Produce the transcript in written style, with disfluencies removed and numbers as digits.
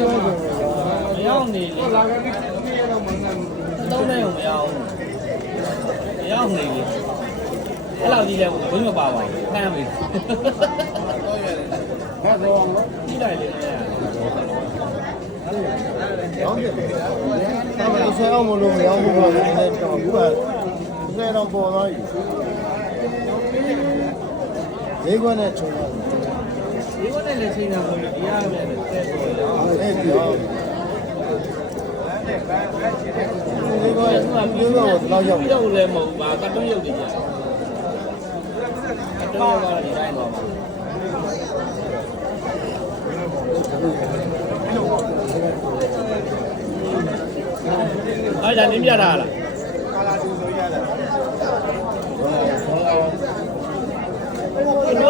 ရောက်နေလေတော့နေအောင်မရအောင်ရောက်နေလေအဲ့လောက်ကြီးလဲဘင်းမပါပါဘူးဖမ်းပြီဟဲ့တော့ကြည့်လိုက်လေရောင်းတယ်ဒါမှမဆွဲအောင်မလို့မရောင်းဘူးလို့လည်းတော့ဘူးကဆွဲတော့ပေါ်သွားပြီဈေးကွက်နဲ့ချုံတော့ဒီကနေ့လည်းချိန်တာပေါ့ဒီရမယ်တဲ့ပေါ်ရောအဲ့ဒီရောဒီကွက်ပြေးတော့တော့ရောက်ပြီးတော့လည်းမဟုတ်ပါကတွန်းရုပ်တွေကြာကတွန်းရုပ်ကဒီတိုင်းတော့အဲ့ဒါနင်းပြတာလားကာလာတူဆိုရတယ်ဒီက